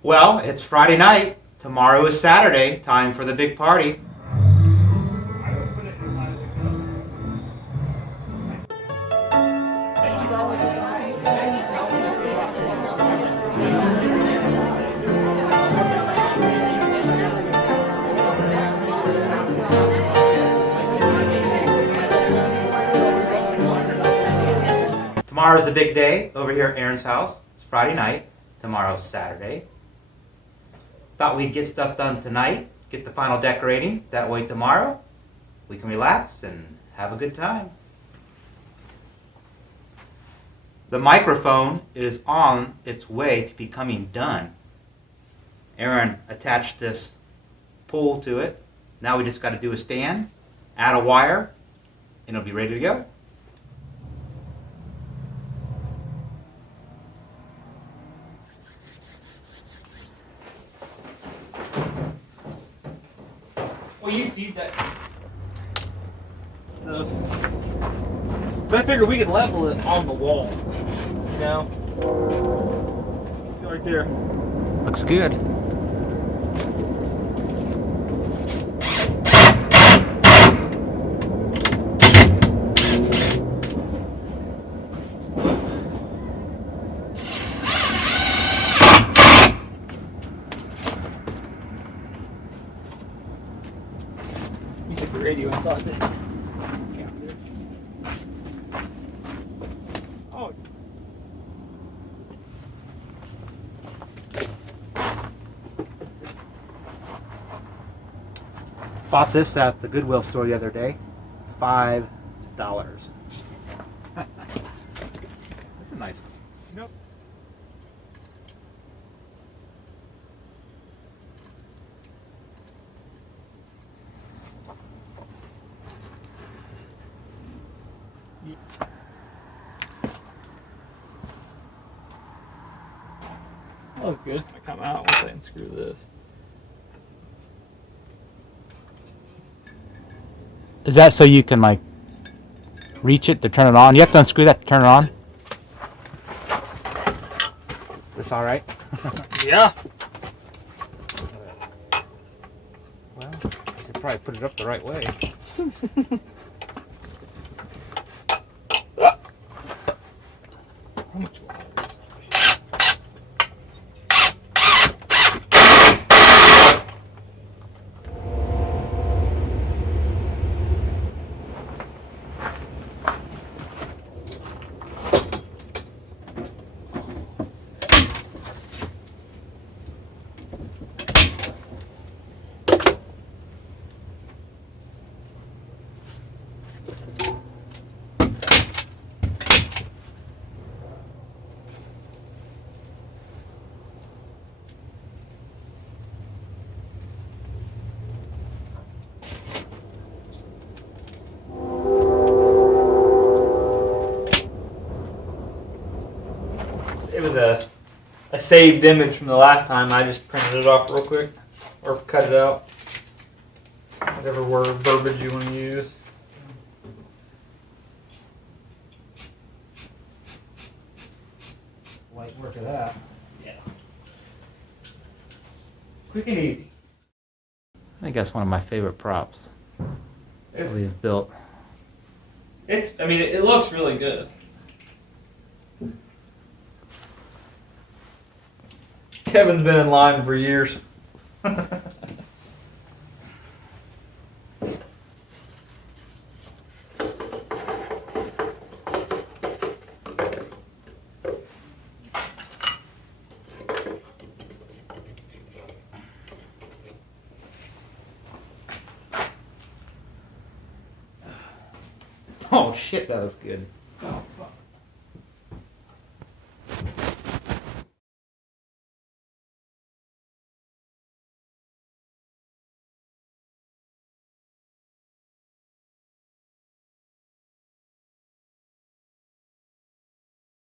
Well, it's Friday night. Tomorrow is Saturday. Time for the big party. Tomorrow's the big day over here at Aaron's house. It's Friday night. Tomorrow's Saturday. Thought we'd get stuff done tonight, get the final decorating. That way tomorrow we can relax and have a good time. The microphone is on its way to becoming done. Aaron attached this pull to it. Now we just got to do a stand, add a wire, and it'll be ready to go. Well, you feed that stuff. But I figured we could level it on the wall. You know? Right there. Looks good. You took the radio inside there. Oh. Bought this at the Goodwill store the other day. $5. That's a nice one. Nope. Oh, good. I come out once I unscrew this. Is that so you can like reach it to turn it on? You have to unscrew that to turn it on? This all right? Yeah. Well, I should probably put it up the right way. How much water is that? It was a saved image from the last time. I just printed it off real quick, or cut it out. Whatever word verbiage you want to use. Light work of that. Yeah. Quick and easy. I think that's one of my favorite props that It's, we've built. I mean, it looks really good. Kevin's been in line for years. Oh shit, that was good.